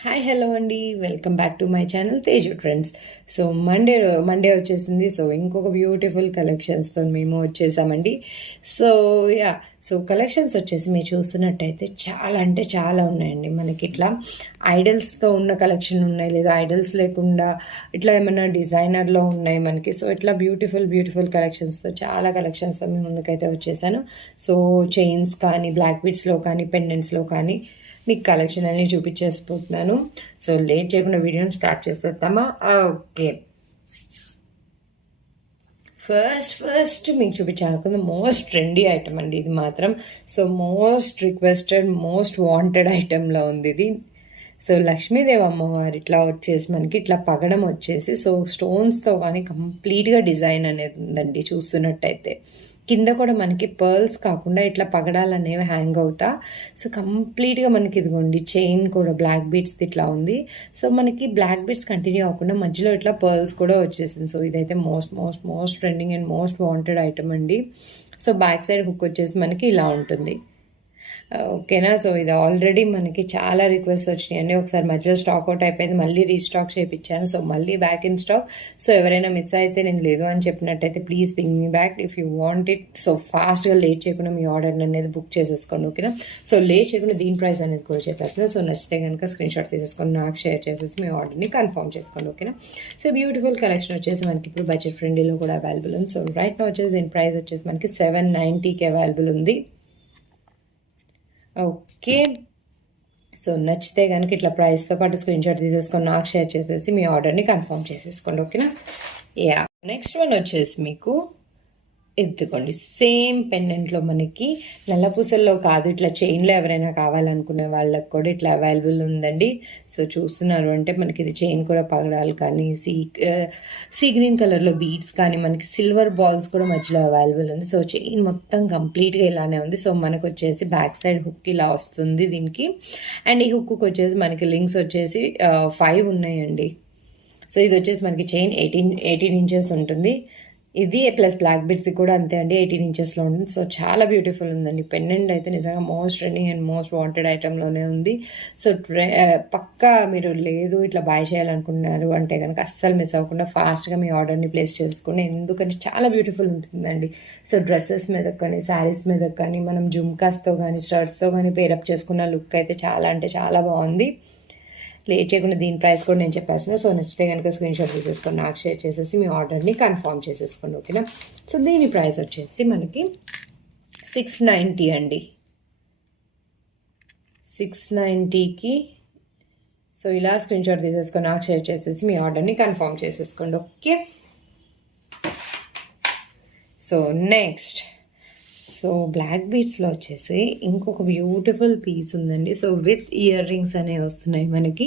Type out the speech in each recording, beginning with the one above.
Hi hello అండి, welcome back to my channel Teju trends. So Monday వచ్చేసింది. So ఇంకొక beautiful కలెక్షన్స్తో మేము వచ్చేసామండి. సో యా సో కలెక్షన్స్ వచ్చేసి మీరు చూస్తున్నట్టయితే చాలా అంటే చాలా ఉన్నాయండి. మనకి ఇట్లా ఐడల్స్తో ఉన్న కలెక్షన్ ఉన్నాయి, లేదా ఐడల్స్ లేకుండా ఇట్లా ఏమైనా డిజైనర్లో ఉన్నాయి మనకి. సో ఇట్లా బ్యూటిఫుల్ కలెక్షన్స్తో చాలా కలెక్షన్స్తో మీ ముందుకైతే వచ్చేసాను. సో చైన్స్ కానీ, బ్లాక్ బీడ్స్లో కానీ, పెండెంట్స్లో కానీ మీకు కలెక్షన్ అనేది చూపించేసిపోతున్నాను. సో లేట్ చేయకుండా వీడియోని స్టార్ట్ చేసేద్దామా? ఓకే, ఫస్ట్ మీకు చూపించాలనుకుంది మోస్ట్ ట్రెండీ ఐటమ్ అండి ఇది మాత్రం. So most requested, most wanted ఐటెంలో ఉంది ఇది. సో లక్ష్మీదేవి అమ్మవారు ఇట్లా వచ్చేసి మనకి ఇట్లా పగడం వచ్చేసి సో స్టోన్స్తో కానీ కంప్లీట్గా డిజైన్ అనేది ఉందండి. చూస్తున్నట్టయితే కింద కూడా మనకి పర్ల్స్ కాకుండా ఇట్లా పగడాలు అనేవి హ్యాంగ్ అవుతా. సో కంప్లీట్గా మనకి ఇదిగోండి చైన్ కూడా బ్లాక్ బీడ్స్ ఇట్లా ఉంది. సో మనకి బ్లాక్ బీడ్స్ కంటిన్యూ అవ్వకుండా మధ్యలో ఇట్లా పర్ల్స్ కూడా వచ్చేసింది. సో ఇదైతే most trending and most wanted item అండి. సో బ్యాక్ సైడ్ హుక్ వచ్చేసి మనకి ఇలా ఉంటుంది. ఓకేనా. సో ఇది ఆల్రెడీ మనకి చాలా రిక్వెస్ట్ వచ్చినాయండి. ఒకసారి మధ్యలో స్టాక్ అవుట్ అయిపోయింది, మళ్ళీ రీస్టాక్ చేయించాను. సో మళ్ళీ బ్యాక్ ఇన్ స్టాక్. సో ఎవరైనా మిస్ అయితే నేను లేదు అని చెప్పినట్టయితే please ping me back if you want it. So ఫాస్ట్గా లేట్ చేయకుండా మీ ఆర్డర్ అనేది బుక్ చేసేసుకోండి. ఓకేనా. సో లేట్ చేయకుండా దీని ప్రైస్ అనేది కూడా చెప్పేస్తుంది. సో నచ్చితే కనుక స్క్రీన్ షాట్ తీసేసుకొని నాకు షేర్ చేసేసి మీ ఆర్డర్ని కన్ఫర్మ్ చేసుకోండి. ఓకేనా. సో బ్యూటిఫుల్ కలెక్షన్ వచ్చేసి మనకి ఇప్పుడు బడ్జెట్ ఫ్రెండ్లీలో కూడా అవైలబుల్ ఉంది. సో రైట్ నా వచ్చేసి దీని ప్రైస్ వచ్చేసి మనకి 790కి అవైలబుల్ ఉంది. ఓకే. సో నచ్చితే కనుక ఇట్లా ప్రైస్తో పాటు స్క్రీన్ షాట్ తీసేసుకొని నాకు షేర్ చేసేసి మీ ఆర్డర్ని కన్ఫర్మ్ చేసేసుకోండి. ఓకేనా. యా నెక్స్ట్ వన్ వచ్చేసి మీకు ఎత్తుకోండి సేమ్ పెండెంట్లో మనకి నల్లపూసల్లో కాదు, ఇట్లా చైన్లో ఎవరైనా కావాలనుకునే వాళ్ళకి కూడా ఇట్లా అవైలబుల్ ఉందండి. సో చూస్తున్నారు అంటే మనకి ఇది చైన్ కూడా పగడాలు కానీ, సీ గ్రీన్ కలర్లో బీడ్స్ కానీ, మనకి సిల్వర్ బాల్స్ కూడా మధ్యలో అవైలబుల్ ఉంది. సో చైన్ మొత్తం కంప్లీట్గా ఇలానే ఉంది. సో మనకు వచ్చేసి బ్యాక్ సైడ్ హుక్ ఇలా వస్తుంది దీనికి. అండ్ ఈ హుక్కు వచ్చేసి మనకి లింక్స్ వచ్చేసి 5 ఉన్నాయండి. సో ఇది వచ్చేసి మనకి చైన్ 18 ఇంచెస్ ఉంటుంది. ఇది ప్లస్ బ్లాక్ బీడ్స్ది కూడా అంతే అండి, 18 ఇంచెస్లో ఉంటుంది. సో చాలా బ్యూటిఫుల్ ఉందండి. పెండెంట్ అయితే నిజంగా most trending and most wanted ఐటెంలోనే ఉంది. సో పక్కా మీరు లేదు ఇట్లా బై చేయాలనుకున్నారు అంటే కనుక అస్సలు మిస్ అవ్వకుండా ఫాస్ట్గా మీ ఆర్డర్ని ప్లేస్ చేసుకోండి. ఎందుకంటే చాలా బ్యూటిఫుల్ ఉంటుందండి. సో డ్రెస్సెస్ మీద కానీ, శారీస్ మీద కానీ, మనం జుమ్కాస్తో కానీ, స్టర్ట్స్తో కానీ పేరప్ చేసుకున్న లుక్ అయితే చాలా అంటే చాలా బాగుంది. లేట్ చేయకుండా దీని ప్రైస్ కూడా నేను చెప్పేస్తాను. సో నచ్చితే కనుక స్క్రీన్ షాట్ తీసేసుకొని నాకు షేర్ చేసేసి మీ ఆర్డర్ని కన్ఫర్మ్ చేసేసుకోండి. ఓకేనా. సో దీని ప్రైస్ వచ్చేసి మనకి 690 అండి. 690కి సో ఇలా స్క్రీన్ షాట్ తీసేసుకొని నాకు షేర్ చేసేసి మీ ఆర్డర్ని కన్ఫర్మ్ చేసేసుకోండి. Okay. So next so black బీడ్స్లో వచ్చేసి ఇంకొక బ్యూటిఫుల్ పీస్ ఉందండి. సో విత్ ఇయర్ రింగ్స్ అనేవి వస్తున్నాయి మనకి.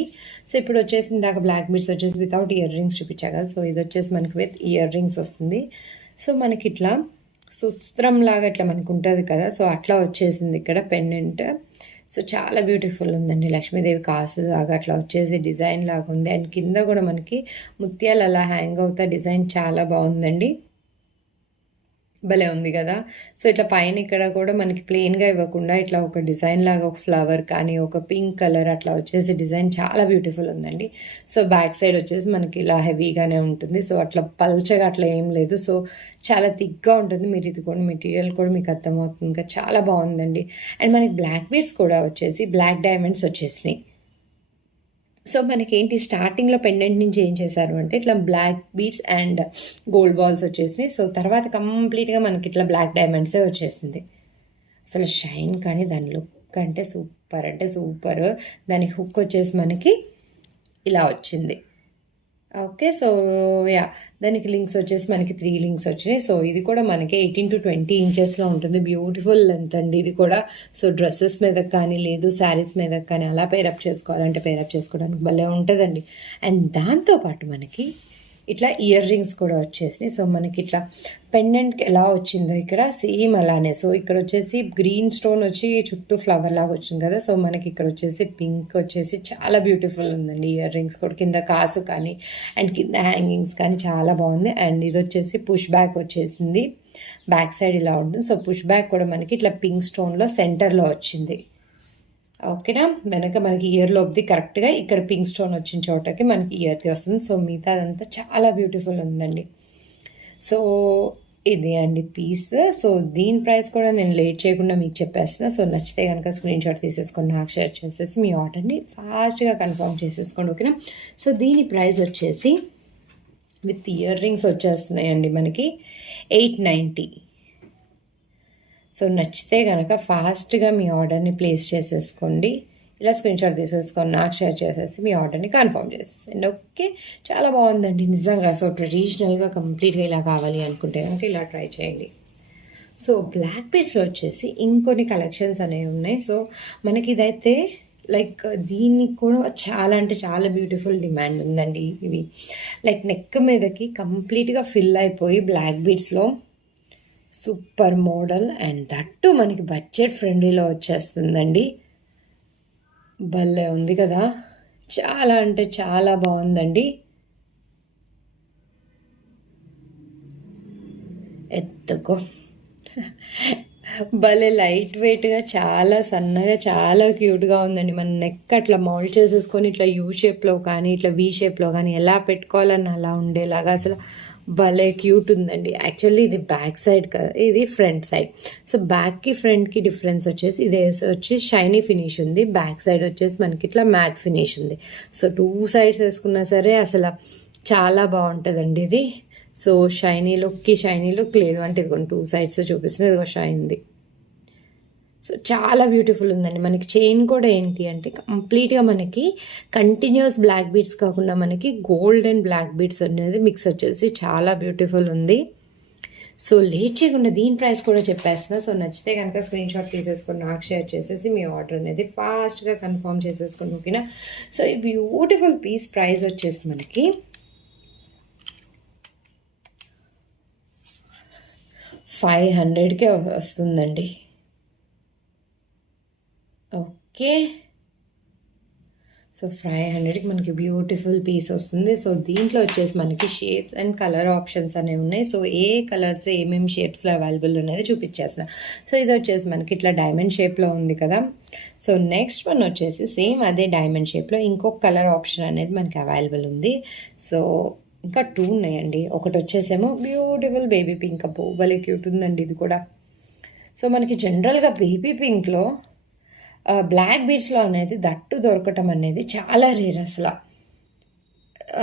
సో ఇప్పుడు వచ్చేసి ఇందాక బ్లాక్ బీడ్స్ వచ్చేసి వితౌట్ ఇయర్ రింగ్స్ చూపించా కదా. సో ఇది వచ్చేసి మనకి విత్ ఇయర్ రింగ్స్ వస్తుంది. సో మనకి ఇట్లా సూత్రం లాగా ఇట్లా మనకు ఉంటుంది కదా. సో అట్లా వచ్చేసింది ఇక్కడ పెండెంట్. సో చాలా బ్యూటిఫుల్ ఉందండి. లక్ష్మీదేవి కాసు లాగా అట్లా వచ్చేసి డిజైన్ లాగా ఉంది. అండ్ కింద కూడా మనకి ముత్యాలు అలా హ్యాంగ్ అవుతా డిజైన్ చాలా బాగుందండి. భలే ఉంది కదా. సో ఇట్లా పైన ఇక్కడ కూడా మనకి ప్లెయిన్గా ఇవ్వకుండా ఇట్లా ఒక డిజైన్ లాగా ఒక ఫ్లవర్ కానీ, ఒక పింక్ కలర్ అట్లా వచ్చేసి డిజైన్ చాలా బ్యూటిఫుల్ ఉందండి. సో బ్యాక్ సైడ్ వచ్చేసి మనకి ఇలా హెవీగానే ఉంటుంది. సో అట్లా పల్చగా అట్లా ఏం లేదు. సో చాలా థిక్గా ఉంటుంది. మీరు ఇది కూడా మెటీరియల్ కూడా మీకు అర్థమవుతుంది కదా, చాలా బాగుందండి. అండ్ మనకి బ్లాక్ బీడ్స్ కూడా వచ్చేసి బ్లాక్ డైమండ్స్ వచ్చేసినాయి. సో మనకి ఏంటి స్టార్టింగ్లో పెండెంట్ నుంచి ఏం చేశారు అంటే ఇట్లా black beads and gold balls వచ్చేసినాయి. సో తర్వాత కంప్లీట్గా మనకి ఇట్లా బ్లాక్ డైమండ్సే వచ్చేసింది. అసలు షైన్ కానీ దాని లుక్ అంటే సూపర్. దాని హుక్ వచ్చేసి మనకి ఇలా వచ్చింది. ఓకే. సో యా దానికి లింక్స్ వచ్చేసి మనకి 3 లింక్స్ వచ్చినాయి. సో ఇది కూడా మనకి 18 to 20 ఇంచెస్లో ఉంటుంది. బ్యూటిఫుల్ లెంత్ అండి ఇది కూడా. సో డ్రెస్సెస్ మీద కానీ, లేదు శారీస్ మీద కానీ అలా పేరప్ చేసుకోవాలంటే పేరప్ చేసుకోవడానికి భలే ఉంటుందండి. అండ్ దాంతోపాటు మనకి ఇట్లా ఇయర్ రింగ్స్ కూడా వచ్చేసినాయి. సో మనకి ఇట్లా పెండెంట్కి ఎలా వచ్చిందో ఇక్కడ సేమ్ అలానే. సో ఇక్కడ వచ్చేసి గ్రీన్ స్టోన్ వచ్చి చుట్టూ ఫ్లవర్ లాగా వచ్చింది కదా. సో మనకి ఇక్కడ వచ్చేసి పింక్ వచ్చేసి చాలా బ్యూటిఫుల్ ఉందండి. ఇయర్ రింగ్స్ కూడా కింద కాసు కానీ అండ్ కింద హ్యాంగింగ్స్ కానీ చాలా బాగుంది. అండ్ ఇది వచ్చేసి పుష్ బ్యాక్ వచ్చేసింది. బ్యాక్ సైడ్ ఇలా ఉంటుంది. సో పుష్ బ్యాక్ కూడా మనకి ఇట్లా పింక్ స్టోన్లో సెంటర్లో వచ్చింది. ఓకేనా. వెనక మనకి ఇయర్ లోపుది కరెక్ట్గా ఇక్కడ పింక్ స్టోన్ వచ్చిన చోటకి మనకి ఇయర్కి వస్తుంది. సో మిగతా అదంతా చాలా బ్యూటిఫుల్ ఉందండి. సో ఇది అండి పీస్. సో దీని ప్రైస్ కూడా నేను లేట్ చేయకుండా మీకు చెప్పేస్తున్నా. సో నచ్చితే కనుక స్క్రీన్ షాట్ తీసేసుకొని నాకు షేర్ చేసేసి మీ ఆర్డర్ని ఫాస్ట్గా కన్ఫర్మ్ చేసేసుకోండి. ఓకేనా. సో దీని ప్రైస్ వచ్చేసి విత్ ఇయర్ రింగ్స్ వచ్చేస్తున్నాయండి మనకి 890. సో నచ్చితే కనుక ఫాస్ట్గా మీ ఆర్డర్ని ప్లేస్ చేసేసుకోండి. ఇలా స్క్రీన్ షాట్ తీసేసుకొని నాకు షేర్ చేసేసి మీ ఆర్డర్ని కన్ఫర్మ్ చేసేసండి. ఓకే, చాలా బాగుందండి నిజంగా. సో ట్రెడిషనల్గా కంప్లీట్గా ఇలా కావాలి అనుకుంటే కనుక ఇలా ట్రై చేయండి. సో బ్లాక్ బీడ్స్లో వచ్చేసి ఇంకొన్ని కలెక్షన్స్ అనేవి ఉన్నాయి. సో మనకి ఇదైతే లైక్ దీనికి కూడా చాలా అంటే చాలా బ్యూటిఫుల్ డిమాండ్ ఉందండి. ఇవి లైక్ నెక్ మీదకి కంప్లీట్గా ఫిల్ అయిపోయి బ్లాక్ బీడ్స్లో సూపర్ మోడల్ అండ్ దట్టు మనకి బడ్జెట్ ఫ్రెండ్లీలో వచ్చేస్తుందండి. భలే ఉంది కదా, చాలా అంటే చాలా బాగుందండి. ఎత్తుకో భలే లైట్ వెయిట్గా చాలా సన్నగా చాలా క్యూట్గా ఉందండి. మన నెక్ అట్లా మౌల్డ్ చేసేసుకొని ఇట్లా యూ షేప్లో కానీ ఇట్లా వీ షేప్లో కానీ ఎలా పెట్టుకోవాలని అలా ఉండేలాగా అసలు భలే క్యూట్ ఉందండి. యాక్చువల్లీ ఇది బ్యాక్ సైడ్ కదా, ఇది ఫ్రంట్ సైడ్. సో బ్యాక్కి ఫ్రంట్కి డిఫరెన్స్ వచ్చేసి ఇది వచ్చి షైనీ ఫినిష్ ఉంది, బ్యాక్ సైడ్ వచ్చేసి మనకి ఇట్లా మ్యాట్ ఫినిష్ ఉంది. సో 2 సైడ్స్ వేసుకున్నా సరే అసలు చాలా బాగుంటుందండి ఇది. సో షైనీ లుక్ లేదు అంటే ఇదిగోండి 2 సైడ్స్ చూపిస్తుంది, ఇదిగో షైన్ది. సో చాలా బ్యూటిఫుల్ ఉందండి. మనకి చైన్ కూడా ఏంటి అంటే కంప్లీట్గా మనకి కంటిన్యూస్ బ్లాక్ బీడ్స్ కాకుండా మనకి గోల్డ్ అండ్ బ్లాక్ బీడ్స్ అనేది మిక్స్ వచ్చేసి చాలా బ్యూటిఫుల్ ఉంది. సో లేట్ చేయకుండా దీని ప్రైస్ కూడా చెప్పేస్తున్నా. సో నచ్చితే కనుక స్క్రీన్ షాట్ తీసేసుకొని నాకు షేర్ చేసేసి మీ ఆర్డర్ అనేది ఫాస్ట్గా కన్ఫర్మ్ చేసేసుకొని ఓకేనా. సో ఈ బ్యూటిఫుల్ పీస్ ప్రైస్ వచ్చేసి మనకి 500కే వస్తుందండి. ఓకే, సో 500కి మనకి బ్యూటిఫుల్ పీస్ వస్తుంది. సో దీంట్లో వచ్చేసి మనకి షేప్స్ అండ్ కలర్ ఆప్షన్స్ అనేవి ఉన్నాయి. సో ఏ కలర్స్ ఏమేమి షేప్స్లో అవైలబుల్ ఉన్నది చూపించేసిన. సో ఇది వచ్చేసి మనకి ఇట్లా డైమండ్ షేప్లో ఉంది కదా. సో నెక్స్ట్ వన్ వచ్చేసి సేమ్ అదే డైమండ్ షేప్లో ఇంకొక కలర్ ఆప్షన్ అనేది మనకి అవైలబుల్ ఉంది. సో ఇంకా 2 ఉన్నాయండి. ఒకటి వచ్చేసేమో బ్యూటిఫుల్ బేబీ పింక్. అబ్బో భలే క్యూట్ ఉందండి ఇది కూడా. సో మనకి జనరల్గా బేబీ పింక్లో బ్లాక్ బీడ్స్లో అనేది దట్టు దొరకటం అనేది చాలా రేర్ అసలు.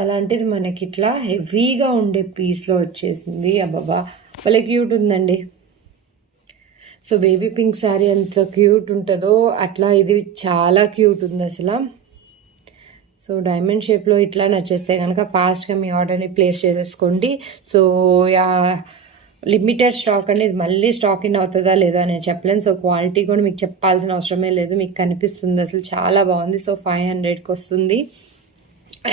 అలాంటిది మనకి ఇట్లా హెవీగా ఉండే పీస్లో వచ్చేసింది. అబ్బాబా భలే క్యూట్ ఉందండి. సో బేబీ పింక్ శారీ ఎంత క్యూట్ ఉంటుందో అట్లా ఇది చాలా క్యూట్ ఉంది అసలు. సో డైమండ్ షేప్లో ఇట్లా నచ్చేస్తే కనుక ఫాస్ట్గా మీ ఆర్డర్ని ప్లేస్ చేసేసుకోండి. సో లిమిటెడ్ స్టాక్ అండి, ఇది మళ్ళీ స్టాక్ ఇన్ అవుతుందా లేదో అని చెప్పలేను. సో క్వాలిటీ కూడా మీకు చెప్పాల్సిన అవసరమే లేదు, మీకు కనిపిస్తుంది అసలు చాలా బాగుంది. సో 500కి వస్తుంది.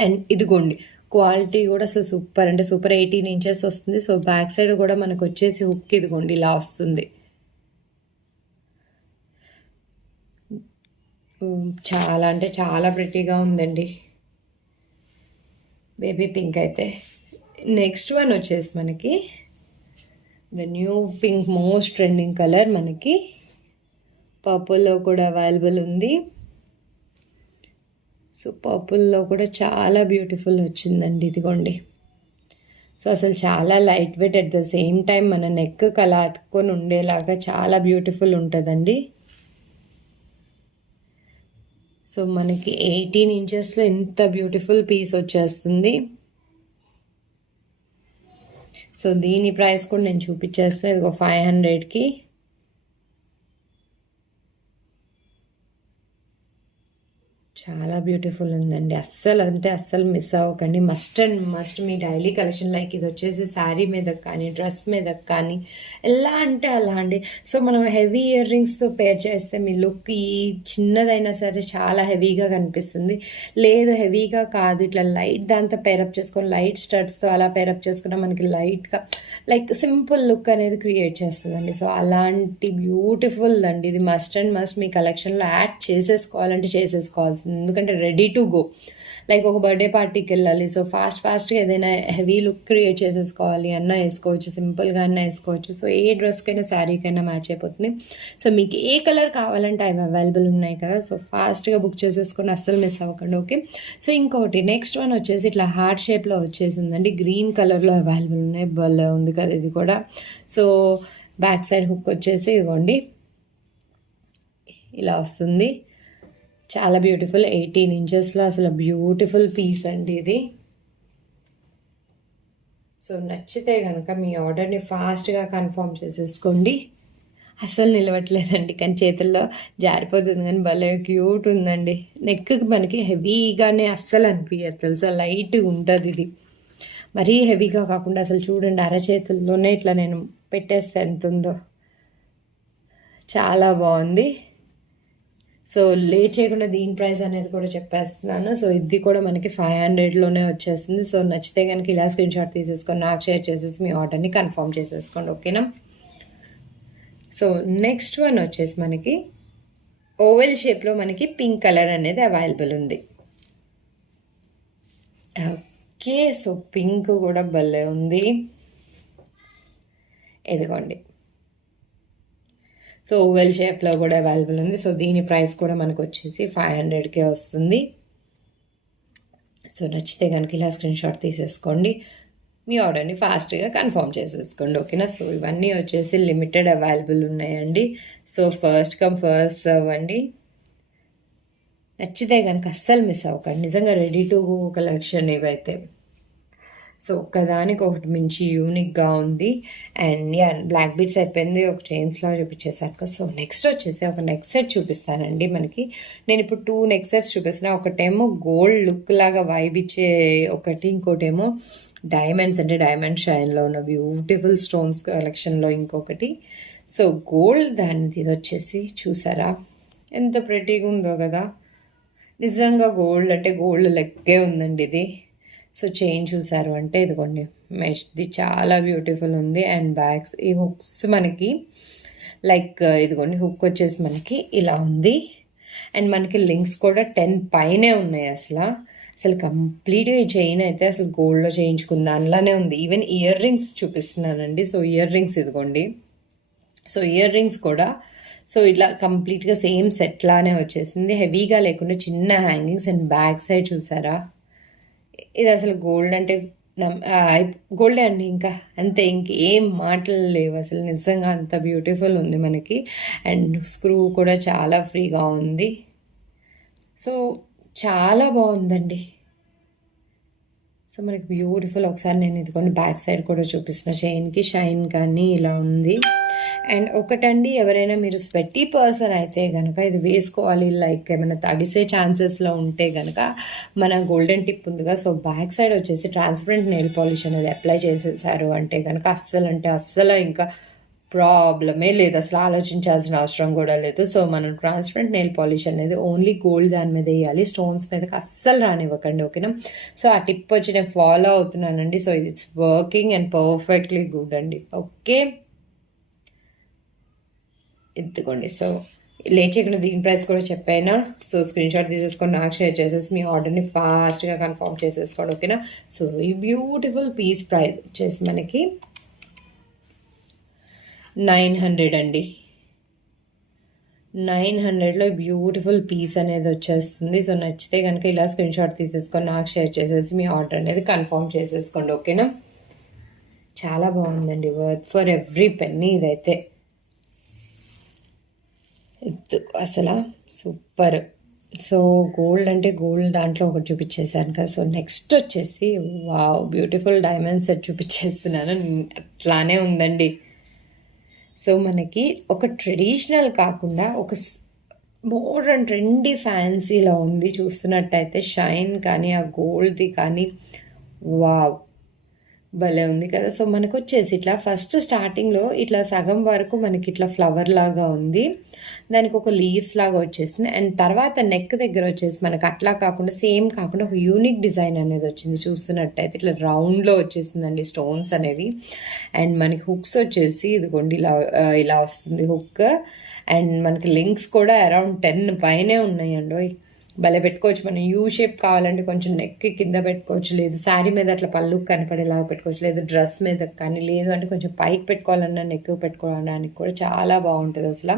అండ్ ఇదిగోండి క్వాలిటీ కూడా అసలు సూపర్ అంటే సూపర్ 18 ఇంచెస్ వస్తుంది. సో బ్యాక్ సైడ్ కూడా మనకు వచ్చేసి హుక్ ఇదిగోండి ఇలా వస్తుంది. చాలా అంటే చాలా ప్రిటీగా ఉందండి బేబీ పింక్ అయితే. నెక్స్ట్ వన్ వచ్చేసి మనకి the new pink most trending colour మనకి పర్పుల్లో కూడా అవైలబుల్ ఉంది. సో పర్పుల్లో కూడా చాలా బ్యూటిఫుల్ వచ్చిందండి ఇదిగోండి. సో అసలు చాలా light weight at the same time మన నెక్ అలా అతుక్కొని ఉండేలాగా చాలా బ్యూటిఫుల్ ఉంటుందండి. సో మనకి 18 ఇంచెస్లో ఎంత బ్యూటిఫుల్ పీస్ వచ్చేస్తుంది. సో దీని ప్రైస్ కూడా నేను చూపించేస్తాను. ఇదిగో 500కి. చాలా బ్యూటిఫుల్ ఉందండి. అస్సలు అంటే అస్సలు మిస్ అవ్వకండి. Must and must me daily collection. Like ఇది వచ్చేసి శారీ మీదకి కానీ డ్రెస్ మీదకి కానీ ఎలా అంటే అలా అండి. సో మనం హెవీ ఇయర్ రింగ్స్తో పేర్ చేస్తే మీ లుక్ ఈ చిన్నదైనా సరే చాలా హెవీగా కనిపిస్తుంది. లేదు హెవీగా కాదు ఇట్లా లైట్ దాంతో పేరప్ చేసుకొని లైట్ స్టడ్స్తో అలా పేరప్ చేసుకున్న మనకి లైట్గా లైక్ సింపుల్ లుక్ అనేది క్రియేట్ చేస్తుందండి. సో అలాంటి బ్యూటిఫుల్ అండి ఇది. మస్ట్ అండ్ మస్ట్ మీ కలెక్షన్లో యాడ్ చేసేసుకోవాలంటే చేసేసుకోవాల్సింది ఎందుకంటే రెడీ టు గో. లైక్ ఒక బర్త్డే పార్టీకి వెళ్ళాలి, సో ఫాస్ట్గా ఏదైనా హెవీ లుక్ క్రియేట్ చేసేసుకోవాలి అన్నా వేసుకోవచ్చు, సింపుల్గా అన్నా వేసుకోవచ్చు. సో ఏ డ్రెస్కైనా శారీకైనా మ్యాచ్ అయిపోతుంది. సో మీకు ఏ కలర్ కావాలంటే అవి అవైలబుల్ ఉన్నాయి కదా, సో ఫాస్ట్గా బుక్ చేసేసుకొని అస్సలు మిస్ అవ్వకండి. ఓకే, సో ఇంకోటి నెక్స్ట్ వన్ వచ్చేసి ఇట్లా హార్ట్ షేప్లో వచ్చేసిందండి, గ్రీన్ కలర్లో అవైలబుల్ ఉన్నాయి. భలే ఉంది కదా ఇది కూడా. సో బ్యాక్ సైడ్ హుక్ వచ్చేసి ఇదిగోండి ఇలా వస్తుంది, చాలా బ్యూటిఫుల్. 18 ఇంచెస్లో అసలు బ్యూటిఫుల్ పీస్ అండి ఇది. సో నచ్చితే కనుక మీ ఆర్డర్ని ఫాస్ట్గా కన్ఫర్మ్ చేసేసుకోండి. అస్సలు నిలవట్లేదండి, కానీ చేతుల్లో జారిపోతుంది, కానీ భలే క్యూట్ ఉందండి. నెక్కి మనకి హెవీగానే అస్సలు అనిపించదు తెలుసా, లైట్గా ఉంటుంది ఇది, మరీ హెవీగా కాకుండా. అసలు చూడండి అరచేతుల్లోనే ఇట్లా నేను పెట్టేస్తే ఎంత ఉందో, చాలా బాగుంది. సో లేట్ చేయకుండా దీని ప్రైస్ అనేది కూడా చెప్పేస్తున్నాను. సో ఇది కూడా మనకి 500లోనే వచ్చేస్తుంది. సో నచ్చితే కనుక ఇలా స్క్రీన్ షాట్ తీసేసుకొని నాకు షేర్ చేసేసి మీ ఆర్డర్ని కన్ఫర్మ్ చేసేసుకోండి. ఓకేనా. సో నెక్స్ట్ వన్ వచ్చేసి మనకి ఓవెల్ షేప్లో మనకి పింక్ కలర్ అనేది అవైలబుల్ ఉంది. ఓకే, సో పింక్ కూడా భలే ఉంది, ఇదిగోండి. సో ఓవెల్ షేప్లో కూడా అవైలబుల్ ఉంది. సో దీని ప్రైస్ కూడా మనకు వచ్చేసి 500కే వస్తుంది. సో నచ్చితే కనుక ఇలా స్క్రీన్ షాట్ తీసేసుకోండి, మీ ఆర్డర్ని ఫాస్ట్గా కన్ఫర్మ్ చేసేసుకోండి. ఓకేనా. సో ఇవన్నీ వచ్చేసి లిమిటెడ్ అవైలబుల్ ఉన్నాయండి. So first come first serve అండి. నచ్చితే కనుక అస్సలు మిస్ అవ్వకండి, నిజంగా రెడీ టు గో కలెక్షన్ ఇవైతే. సో ఒక్కదానికి ఒకటి మించి యూనిక్గా ఉంది. అండ్ యా బ్లాక్ బీడ్స్ అయిపోయింది, ఒక చైన్స్లో చూపించేసాక. సో నెక్స్ట్ వచ్చేసి ఒక నెక్ సెట్ చూపిస్తానండి మనకి. నేను ఇప్పుడు 2 నెక్ సెట్స్ చూపిస్తున్నాను. ఒకటేమో గోల్డ్ లుక్ లాగా వైబ్ ఇచ్చే ఒకటి, ఇంకోటేమో డైమండ్స్ అంటే డైమండ్ షైన్లో ఉన్న బ్యూటిఫుల్ స్టోన్స్ కలెక్షన్లో ఇంకొకటి. సో గోల్డ్ దానిది ఇది వచ్చేసి చూసారా ఎంత ప్రెటీగా ఉందో కదా, నిజంగా గోల్డ్ అంటే గోల్డ్ లెక్కే ఉందండి ఇది. సో చైన్ చూసారు అంటే ఇదిగోండి మెష్ది చాలా బ్యూటిఫుల్ ఉంది. అండ్ బ్యాగ్స్ ఈ హుక్స్ మనకి లైక్ ఇదిగోండి హుక్ వచ్చేసి మనకి ఇలా ఉంది. అండ్ మనకి లింక్స్ కూడా 10 పైనే ఉన్నాయి. అసలు కంప్లీట్గా ఈ చైన్ అయితే అసలు గోల్డ్లో చేయించుకున్న దానిలానే ఉంది. ఈవెన్ ఇయర్ రింగ్స్ చూపిస్తున్నానండి. సో ఇయర్ రింగ్స్ ఇదిగోండి, సో ఇయర్ రింగ్స్ కూడా సో ఇట్లా కంప్లీట్గా సేమ్ సెట్ లానే వచ్చేసింది, హెవీగా లేకుండా చిన్న హ్యాంగింగ్స్. అండ్ బ్యాక్ సైడ్ చూసారా, ఇది అసలు గోల్డ్ అంటే గోల్డే అండి, ఇంకా అంతే, ఇంకేం మాటలు లేవు అసలు, నిజంగా అంత బ్యూటిఫుల్ ఉంది మనకి. అండ్ స్క్రూ కూడా చాలా ఫ్రీగా ఉంది. సో చాలా బాగుందండి. సో మనకి బ్యూటిఫుల్. ఒకసారి నేను ఇదిగోండి బ్యాక్ సైడ్ కూడా చూపిస్తున్న, చైన్కి షైన్ కానీ ఇలా ఉంది. అండ్ ఒకటండి, ఎవరైనా మీరు స్వెట్టీ పర్సన్ అయితే కనుక ఇది వేసుకోవాలి, లైక్ ఏమైనా తడిసే ఛాన్సెస్లో ఉంటే కనుక మన గోల్డెన్ టిప్ ఉందిగా, సో బ్యాక్ సైడ్ వచ్చేసి ట్రాన్స్పరెంట్ నెయిల్ పాలిష్ అనేది అప్లై చేసేసారు అంటే కనుక అస్సలు ఇంకా ప్రాబ్లమే లేదు, అసలు ఆలోచించాల్సిన అవసరం కూడా లేదు. సో మనం ట్రాన్స్పరెంట్ నెయిల్ పాలిష్ అనేది ఓన్లీ గోల్డ్ దాని మీద వేయాలి, స్టోన్స్ మీదకి అస్సలు రానివ్వకండి. ఓకేనా. సో ఆ టిప్ వచ్చి నేను ఫాలో అవుతున్నానండి. So it's working and perfectly good అండి. ఓకే, ఎత్తుకోండి. సో లేట్ చేయకుండా దీని ప్రైస్ కూడా చెప్పాయినా. సో స్క్రీన్ షాట్ తీసేసుకొని నాకు షేర్ చేసేసి మీ ఆర్డర్ని ఫాస్ట్గా కన్ఫర్మ్ చేసేసుకోండి. ఓకేనా. సో ఈ బ్యూటిఫుల్ పీస్ ప్రైస్ వచ్చేసి మనకి 900 అండి. 900లో బ్యూటిఫుల్ పీస్ అనేది వచ్చేస్తుంది. సో నచ్చితే కనుక ఇలా స్క్రీన్ షాట్ తీసేసుకొని నాకు షేర్ చేసేసి మీ ఆర్డర్ అనేది కన్ఫర్మ్ చేసేసుకోండి. ఓకేనా. చాలా బాగుందండి, వర్త్ ఫర్ ఎవ్రీ పెన్నీ ఇదైతే అసలు సూపర్. సో గోల్డ్ అంటే గోల్డ్ దాంట్లో ఒకటి చూపించేశాను కదా. సో నెక్స్ట్ వచ్చేసి వావ్ బ్యూటిఫుల్ డైమండ్ సెట్ చూపించేస్తున్నాను, అట్లానే ఉందండి. సో మనకి ఒక ట్రెడిషనల్ కాకుండా ఒక మోడర్న్ ట్రెండీ ఫ్యాన్సీలో ఉంది. చూస్తున్నట్టయితే షైన్ కానీ ఆ గోల్డ్ది కానీ వావ్ భలే ఉంది కదా. సో మనకు వచ్చేసి ఇట్లా ఫస్ట్ స్టార్టింగ్లో ఇట్లా సగం వరకు మనకి ఇట్లా ఫ్లవర్ లాగా ఉంది, దానికి ఒక లీవ్స్ లాగా వచ్చేసింది. అండ్ తర్వాత నెక్ దగ్గర వచ్చేసి మనకు అట్లా కాకుండా సేమ్ కాకుండా ఒక యూనిక్ డిజైన్ అనేది వచ్చింది. చూస్తున్నట్టయితే ఇట్లా రౌండ్లో వచ్చేసిందండి స్టోన్స్ అనేవి. అండ్ మనకి హుక్స్ వచ్చేసి ఇదిగోండి ఇలా వస్తుంది హుక్. అండ్ మనకి లింక్స్ కూడా అరౌండ్ 10 పైనే ఉన్నాయండి. భలే పెట్టుకోవచ్చు. మనం యూ షేప్ కావాలంటే కొంచెం నెక్ కింద పెట్టుకోవచ్చు, లేదు శారీ మీద అట్లా పళ్ళు కనపడేలాగా పెట్టుకోవచ్చు, లేదు డ్రెస్ మీద కానీ, లేదు అంటే కొంచెం పైకి పెట్టుకోవాలన్నా నెక్ పెట్టుకోవడానికి కూడా చాలా బాగుంటుంది అసలు.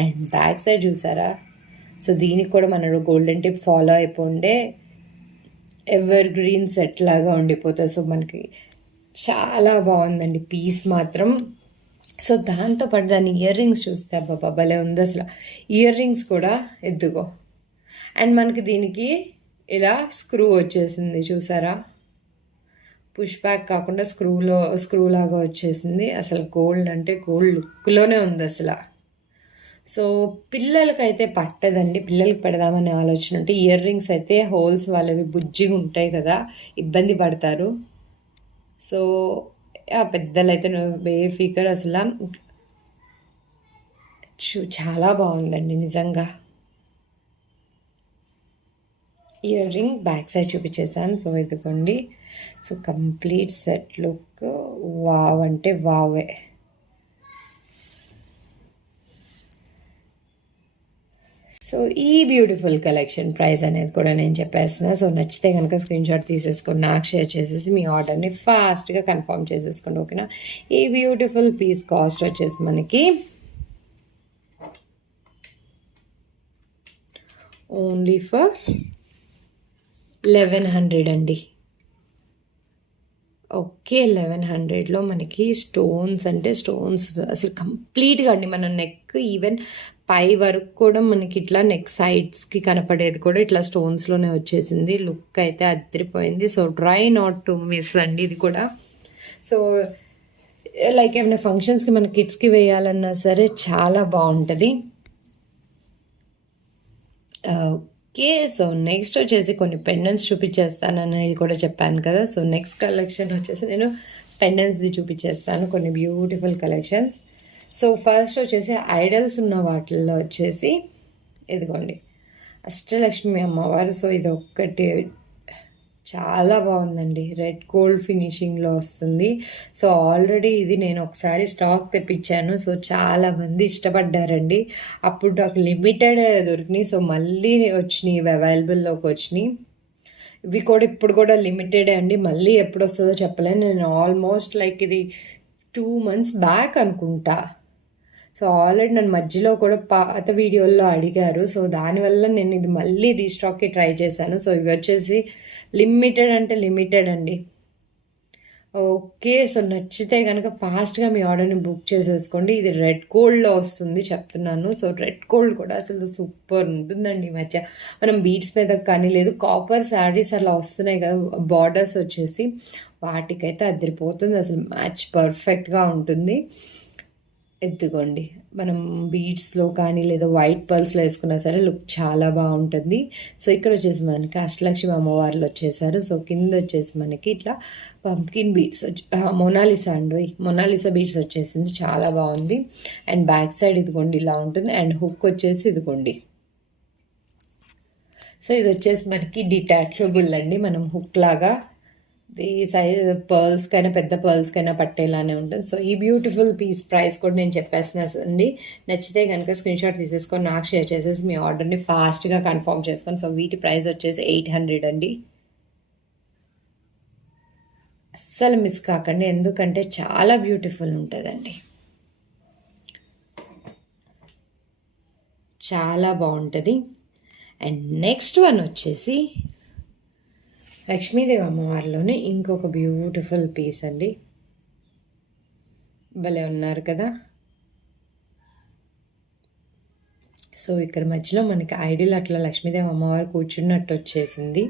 అండ్ బ్యాక్ సైడ్ చూసారా, సో దీనికి కూడా మనం గోల్డెన్ టిప్ ఫాలో అయిపోండే ఎవర్ గ్రీన్ సెట్ లాగా ఉండిపోతుంది. సో మనకి చాలా బాగుందండి పీస్ మాత్రం. సో దాంతోపాటు దాని ఇయర్ రింగ్స్ చూస్తే అబ్బా భలే ఉంది అసలు. ఇయర్ రింగ్స్ కూడా ఎద్దుగో, అండ్ మనకి దీనికి ఇలా స్క్రూ వచ్చేసింది చూసారా, పుష్ బ్యాక్ కాకుండా స్క్రూ లాగా వచ్చేసింది. అసలు గోల్డ్ అంటే గోల్డ్ లుక్లోనే ఉంది అసలు. సో పిల్లలకైతే పట్టదండి, పిల్లలకి పెడదామనే ఆలోచన ఉంటే. ఇయర్ రింగ్స్ అయితే హోల్స్ వాళ్ళవి బుజ్జిగా ఉంటాయి కదా, ఇబ్బంది పడతారు. సో ఆ పెద్దలైతే బేఫికర్ అసలు. చాలా బాగుందండి నిజంగా. ఇయర్ రింగ్ బ్యాక్ సైడ్ చూపించేసాను. సో ఇదిగోండి, so complete set look wow అంటే వావే. సో ఈ బ్యూటిఫుల్ కలెక్షన్ ప్రైస్ అనేది కూడా నేను చెప్పేస్తున్నా. సో నచ్చితే కనుక స్క్రీన్ షాట్ తీసేసుకొని నాకు షేర్ చేసేసి మీ ఆర్డర్ని ఫాస్ట్గా కన్ఫర్మ్ చేసేసుకోండి, ఓకేనా. ఈ బ్యూటిఫుల్ పీస్ కాస్ట్ వచ్చేసి మనకి ఓన్లీ ఫర్ 1100 అండి. ఓకే, 1100లో మనకి స్టోన్స్ అంటే స్టోన్స్ అసలు కంప్లీట్గా అండి, మన నెక్ ఈవెన్ పై వరకు కూడా మనకి ఇట్లా నెక్ సైడ్స్కి కనపడేది కూడా ఇట్లా స్టోన్స్లోనే వచ్చేసింది. లుక్ అయితే అదిరిపోయింది. So try not to miss అండి ఇది కూడా. సో లైక్ ఏమైనా ఫంక్షన్స్కి మన కిడ్స్కి వేయాలన్నా సరే చాలా బాగుంటుంది. ఓకే, సో నెక్స్ట్ వచ్చేసి కొన్ని పెండెంట్స్ చూపించేస్తానని కూడా చెప్పాను కదా. సో నెక్స్ట్ కలెక్షన్ వచ్చేసి నేను పెండెంట్స్ది చూపించేస్తాను, కొన్ని బ్యూటిఫుల్ కలెక్షన్స్. సో ఫస్ట్ వచ్చేసి ఐడల్స్ ఉన్న వాటిల్లో వచ్చేసి ఇదిగోండి అష్టలక్ష్మి అమ్మవారు. సో ఇది ఒక్కటి చాలా బాగుందండి, రెడ్ గోల్డ్ ఫినిషింగ్లో వస్తుంది. సో ఆల్రెడీ ఇది నేను ఒకసారి స్టాక్ తెప్పించాను. సో చాలామంది ఇష్టపడ్డారండి. అప్పుడు నాకు లిమిటెడ్ దొరికినాయి, సో మళ్ళీ వచ్చినాయి, ఇవి అవైలబుల్లోకి వచ్చినాయి. ఇవి కూడా ఇప్పుడు కూడా లిమిటెడే అండి, మళ్ళీ ఎప్పుడు వస్తుందో చెప్పలేను. నేను ఆల్మోస్ట్ లైక్ ఇది 2 months బ్యాక్ అనుకుంటా. సో ఆల్రెడీ నన్ను మధ్యలో కూడా పాత వీడియోల్లో అడిగారు. సో దానివల్ల నేను ఇది మళ్ళీ రీస్టాక్కి ట్రై చేశాను. సో ఇవి వచ్చేసి లిమిటెడ్ అంటే లిమిటెడ్ అండి. ఓకే, సో నచ్చితే కనుక ఫాస్ట్గా మీ ఆర్డర్ని బుక్ చేసేసుకోండి. ఇది రెడ్ గోల్డ్లో వస్తుంది చెప్తున్నాను. సో రెడ్ గోల్డ్ కూడా అసలు సూపర్ ఉంటుందండి. ఈ మధ్య మనం బీడ్స్ మీద కానీ, లేదు కాపర్ శారీస్ అలా వస్తున్నాయి కదా బార్డర్స్ వచ్చేసి, వాటికైతే అదిరిపోతుంది అసలు, మ్యాచ్ పర్ఫెక్ట్గా ఉంటుంది. ఎత్తుకోండి, మనం బీడ్స్లో కానీ లేదా వైట్ పర్ల్స్లో వేసుకున్నా సరే లుక్ చాలా బాగుంటుంది. సో ఇక్కడ వచ్చేసి మనకి అష్టలక్ష్మి అమ్మవార్లు వచ్చేసారు. సో కింద వచ్చేసి మనకి ఇట్లా పంప్కిన్ బీడ్స్ మొనాలిసా అండి, మొనాలిసా బీడ్స్ వచ్చేసింది, చాలా బాగుంది. అండ్ బ్యాక్ సైడ్ ఇదిగోండి ఇలా ఉంటుంది. అండ్ హుక్ వచ్చేసి ఇదిగోండి. సో ఇది వచ్చేసి మనకి డిటాచబుల్ అండి, మనం హుక్ లాగా ఈ సైజ్ పర్ల్స్కైనా పెద్ద పర్ల్స్కైనా పట్టేలానే ఉంటుంది. సో ఈ బ్యూటిఫుల్ పీస్ ప్రైస్ కూడా నేను చెప్పేసిన అండి. నచ్చితే కనుక స్క్రీన్ షాట్ తీసేసుకొని నాకు షేర్ చేసేసి మీ ఆర్డర్ని ఫాస్ట్గా కన్ఫర్మ్ చేసుకొని. సో వీటి ప్రైస్ వచ్చేసి 800 అండి. అస్సలు మిస్ కాకండి, ఎందుకంటే చాలా బ్యూటిఫుల్ ఉంటుందండి, చాలా బాగుంటుంది. అండ్ నెక్స్ట్ వన్ వచ్చేసి లక్ష్మీదేవి అమ్మవారిలోనే ఇంకొక బ్యూటిఫుల్ పీస్ అండి. భలే ఉన్నారు కదా. సో ఇక్కడ మధ్యలో మనకి ఐడిల్ అట్లా లక్ష్మీదేవి అమ్మవారు కూర్చున్నట్టు వచ్చేసింది.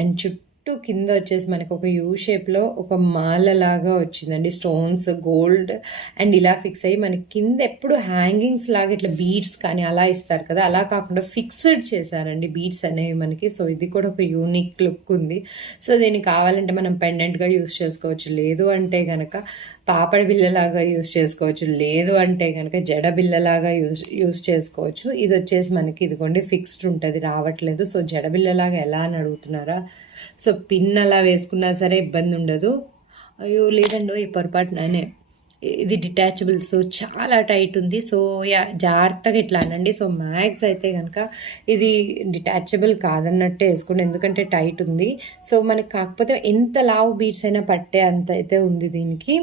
అండ్ చుట్టూ కింద వచ్చేసి మనకు ఒక యూ షేప్లో ఒక మాల లాగా వచ్చిందండి, స్టోన్స్ గోల్డ్ అండ్ ఇలా ఫిక్స్ అయ్యి మనకి కింద ఎప్పుడు హ్యాంగింగ్స్ లాగా ఇట్లా బీడ్స్ కానీ అలా ఇస్తారు కదా, అలా కాకుండా ఫిక్స్డ్ చేశారండి బీడ్స్ అనేవి మనకి. సో ఇది కూడా ఒక యూనిక్ లుక్ ఉంది. సో దీనికి కావాలంటే మనం పెండెంట్గా యూస్ చేసుకోవచ్చు, లేదు అంటే కనుక పాపడి బిల్లలాగా యూస్ చేసుకోవచ్చు, లేదు అంటే కనుక జడ బిల్లలాగా యూస్ చేసుకోవచ్చు. ఇది వచ్చేసి మనకి ఇదిగోండి ఫిక్స్డ్ ఉంటుంది, రావట్లేదు. సో జడ బిల్లలాగా ఎలా అని అడుగుతున్నారా, సో పిన్ అలా వేసుకున్నా సరే ఇబ్బంది ఉండదు. అయ్యో లేదండి ఈ పొరపాటు నానే ఇది డిటాచబుల్, సో చాలా టైట్ ఉంది. సో జాగ్రత్తగా ఇట్లా అనండి. సో మ్యాక్స్ అయితే కనుక ఇది డిటాచబుల్ కాదన్నట్టే వేసుకోండి, ఎందుకంటే టైట్ ఉంది. సో మనకి కాకపోతే ఎంత లావు బీడ్స్ అయినా పట్టే అంత అయితే ఉంది దీనికి.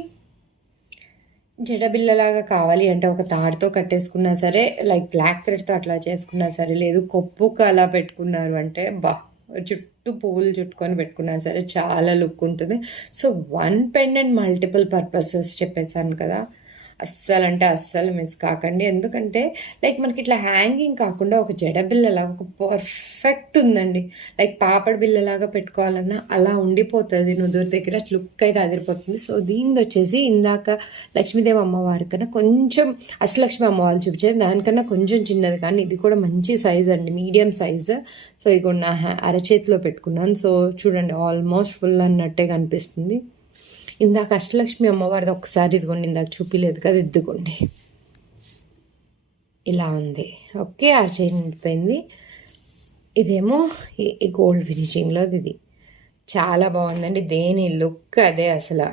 జడబిల్లలాగా కావాలి అంటే ఒక తాడుతో కట్టేసుకున్నా సరే, లైక్ బ్లాక్ థ్రెడ్తో అట్లా చేసుకున్నా సరే, లేదు కొప్పుకు అలా పెట్టుకున్నారు అంటే చుట్టూ పువ్వులు చుట్టుకొని పెట్టుకున్నా సరే చాలా లుక్ ఉంటుంది. So one pendant multiple purposes చెప్పేశాను కదా, అస్సలు అంటే అస్సలు మిస్ కాకండి. ఎందుకంటే లైక్ మనకి ఇట్లా హ్యాంగింగ్ కాకుండా ఒక జడబిల్లలాగా ఒక పర్ఫెక్ట్ ఉందండి. లైక్ పాపడ బిల్లలాగా పెట్టుకోవాలన్నా అలా ఉండిపోతుంది, నుదురు దగ్గర లుక్ అయితే అదిరిపోతుంది. సో దీనిది వచ్చేసి ఇందాక లక్ష్మీదేవి అమ్మవారి కన్నా కొంచెం అష్టలక్ష్మి అమ్మవారు చూపించేది దానికన్నా కొంచెం చిన్నది, కానీ ఇది కూడా మంచి సైజ్ అండి, మీడియం సైజ్. సో ఇక నా అరచేతిలో పెట్టుకున్నాను. సో చూడండి ఆల్మోస్ట్ ఫుల్ అన్నట్టే కనిపిస్తుంది. ఇందాక అష్టలక్ష్మి అమ్మవారిది ఒకసారి ఇదిగోండి, ఇందాక చూపిలేదు కదా, ఇదిగోండి ఇలా ఉంది. ఓకే, ఆ చైన్ నిండిపోయింది. ఇదేమో ఈ గోల్డ్ ఫినిషింగ్లో ఇది చాలా బాగుందండి, దేని లుక్ అదే అసలు.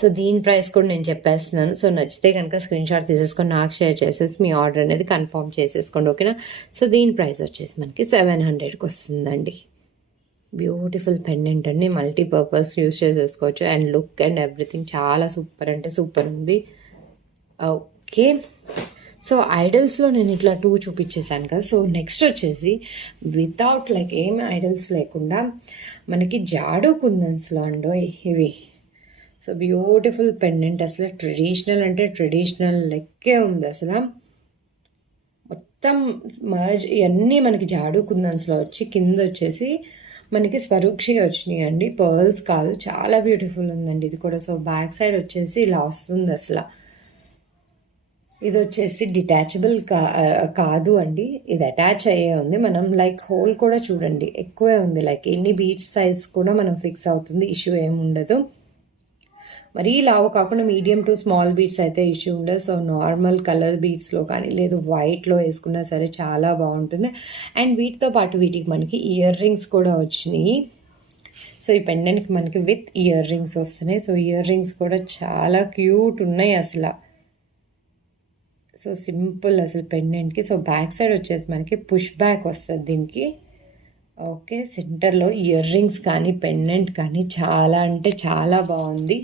సో దీని ప్రైస్ కూడా నేను చెప్పేస్తున్నాను. సో నచ్చితే కనుక స్క్రీన్ షాట్ తీసేసుకొని నాకు షేర్ చేసేసి మీ ఆర్డర్ అనేది కన్ఫర్మ్ చేసేసుకోండి, ఓకేనా. సో దీని ప్రైస్ వచ్చేసి మనకి 700కి వస్తుందండి. బ్యూటిఫుల్ పెండెంట్ అండి, మల్టీపర్పస్ యూస్ చేసేసుకోవచ్చు. అండ్ లుక్ అండ్ ఎవ్రీథింగ్ చాలా సూపర్ అంటే సూపర్ ఉంది. ఓకే, సో ఐడల్స్లో నేను ఇట్లా 2 చూపించేసాను కదా. సో నెక్స్ట్ వచ్చేసి వితౌట్ లైక్ ఏమి ఐడల్స్ లేకుండా మనకి జాడు కుందన్స్లో అండో ఇవి. సో బ్యూటిఫుల్ పెండెంట్, అసలు ట్రెడిషనల్ అంటే ట్రెడిషనల్ లెక్కే ఉంది అసలు. మొత్తం మర్జ్ ఇవన్నీ మనకి జాడు కుందన్స్లో వచ్చి కింద వచ్చేసి మనకి స్వరూక్షి వచ్చినాయి అండి, పర్ల్స్ కాదు. చాలా బ్యూటిఫుల్ ఉందండి ఇది కూడా. సో బ్యాక్ సైడ్ వచ్చేసి ఇలా వస్తుంది అసలు. ఇది వచ్చేసి డిటాచబుల్ కాదు అండి, ఇది అటాచ్ అయ్యే ఉంది. మనం లైక్ హోల్ కూడా చూడండి ఎక్కువే ఉంది, లైక్ ఎన్ని బీట్స్ సైజ్ కూడా మనం ఫిక్స్ అవుతుంది, ఇష్యూ ఏమి ఉండదు. మరీ లావు కాకుండా మీడియం టు స్మాల్ బీట్స్ అయితే ఇష్యూ ఉండదు. సో నార్మల్ కలర్ బీట్స్లో కానీ లేదు వైట్లో వేసుకున్నా సరే చాలా బాగుంటుంది. అండ్ వీటితో పాటు వీటికి మనకి ఇయర్ రింగ్స్ కూడా వచ్చినాయి. సో ఈ పెండెంట్కి మనకి విత్ ఇయర్ రింగ్స్ వస్తున్నాయి. సో ఇయర్ రింగ్స్ కూడా చాలా క్యూట్ ఉన్నాయి అసలు. సో సింపుల్ అసలు పెండెంట్కి. సో బ్యాక్ సైడ్ వచ్చేసి మనకి పుష్ బ్యాక్ వస్తుంది దీనికి. ఓకే, సెంటర్లో ఇయర్ రింగ్స్ కానీ పెండెంట్ కానీ చాలా అంటే చాలా బాగుంది.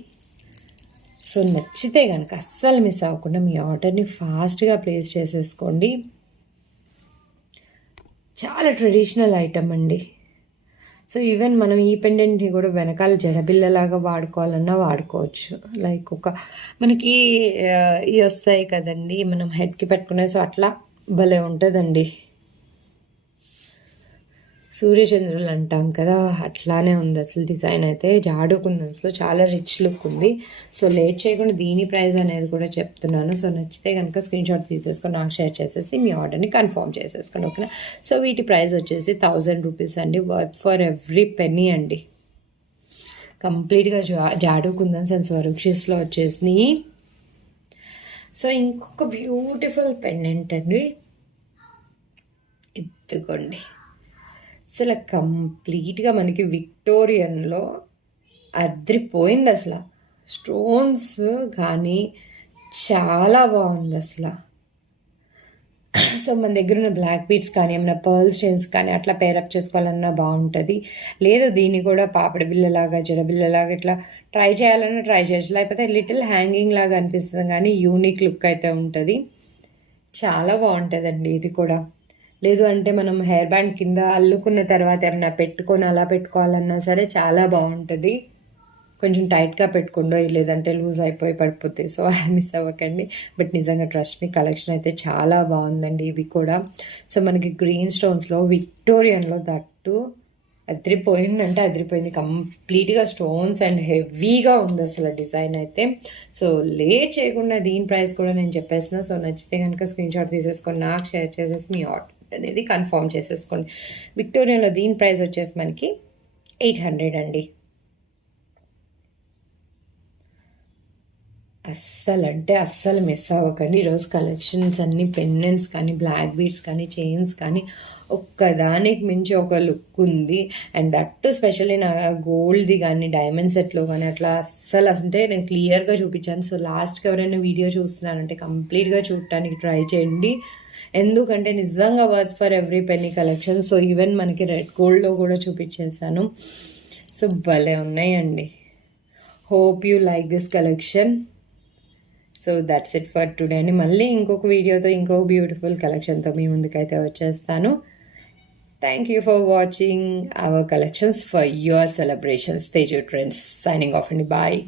సో నచ్చితే కనుక అస్సలు మిస్ అవ్వకుండా మీ ఆర్డర్ని ఫాస్ట్గా ప్లేస్ చేసేసుకోండి. చాలా ట్రెడిషనల్ ఐటమ్ అండి. సో ఈవెన్ మనం ఈ పెండెంట్ని కూడా వెనకాల జడబిల్లలాగా వాడుకోవాలన్నా వాడుకోవచ్చు. లైక్ మనకి ఇవి వస్తాయి కదండి మనం హెడ్కి పెట్టుకునే, సో అట్లా భలే ఉంటుందండి. సూర్యచంద్రులు అంటాం కదా, అట్లానే ఉంది అసలు డిజైన్ అయితే. జాడు కుందన్స్లో చాలా రిచ్ లుక్ ఉంది. సో లేట్ చేయకుండా దీని ప్రైస్ అనేది కూడా చెప్తున్నాను. సో నచ్చితే కనుక స్క్రీన్ షాట్ తీసేసుకొని నాకు షేర్ చేసేసి మీ ఆర్డర్ని కన్ఫర్మ్ చేసేసుకోండి, ఓకేనా. సో వీటి ప్రైస్ వచ్చేసి 1000 రూపీస్ అండి, వర్త్ ఫర్ ఎవ్రీ పెన్నీ అండి. కంప్లీట్గా జాడు కుందన్స్ అండ్ స్వరూక్షిస్లో వచ్చేసినాయి. సో ఇంకొక బ్యూటిఫుల్ పెండెంట్ అండి, ఇదిగోండి. అసలు కంప్లీట్గా మనకి విక్టోరియన్లో అద్రిపోయింది అసలు. స్టోన్స్ కానీ చాలా బాగుంది అసలు. సో మన దగ్గర ఉన్న బ్లాక్ బీడ్స్ కానీ ఏమైనా పర్ల్ స్టోన్స్ కానీ అట్లా పేరప్ చేసుకోవాలన్నా బాగుంటుంది. లేదు దీన్ని కూడా పాపడ బిల్లలాగా జడబిల్లలాగా ఇట్లా ట్రై చేయాలన్నా ట్రై చేయొచ్చు, లేకపోతే లిటిల్ హ్యాంగింగ్ లాగా అనిపిస్తుంది కానీ యూనిక్ లుక్ అయితే ఉంటుంది. చాలా బాగుంటుందండి ఇది కూడా. లేదు అంటే మనం హెయిర్ బ్యాండ్ కింద అల్లుకున్న తర్వాత ఏమైనా పెట్టుకొని అలా పెట్టుకోవాలన్నా సరే చాలా బాగుంటుంది. కొంచెం టైట్గా పెట్టుకోండో, లేదంటే లూజ్ అయిపోయి పడిపోతాయి. సో మిస్ అవ్వకండి. బట్ నిజంగా ట్రస్ట్ మీ, కలెక్షన్ అయితే చాలా బాగుందండి ఇవి కూడా. సో మనకి గ్రీన్ స్టోన్స్లో విక్టోరియన్లో దట్టు అదిరిపోయిందంటే అదిరిపోయింది. కంప్లీట్గా స్టోన్స్ అండ్ హెవీగా ఉంది అసలు డిజైన్ అయితే. సో లేట్ చేయకుండా దీని ప్రైస్ కూడా నేను చెప్పేసిన. సో నచ్చితే కనుక స్క్రీన్ షాట్ తీసేసుకొని నాకు షేర్ చేసేసి మీ ఆర్డర్ అనేది కన్ఫర్మ్ చేసేసుకోండి. విక్టోరియాలో దీని ప్రైస్ వచ్చేసి మనకి 800 అండి. అస్సలు మిస్ అవ్వకండి. ఈరోజు కలెక్షన్స్ అన్నీ పెండెంట్స్ కానీ బ్లాక్ బీడ్స్ కానీ చైన్స్ కానీ ఒక్కదానికి మించి ఒక లుక్ ఉంది. అండ్ దట్టు స్పెషల్లీ నా గోల్డ్ది కానీ డైమండ్ సెట్లో కానీ అట్లా అస్సలు అంటే నేను క్లియర్గా చూపించాను. సో లాస్ట్కి ఎవరైనా వీడియో చూస్తున్నారంటే కంప్లీట్గా చూడటానికి ట్రై చేయండి. ఎందుకంటే నిజంగా worth for every penny collection. So even మనకి రెడ్ గోల్డ్లో కూడా చూపించేసాను. సో భలే ఉన్నాయండి. Hope you like this collection. So that's it for today అండి. మళ్ళీ ఇంకొక వీడియోతో ఇంకొక బ్యూటిఫుల్ కలెక్షన్తో మీ ముందుకైతే వచ్చేస్తాను. Thank you for watching our collections for your celebrations. Teju trends signing off అండి. బాయ్.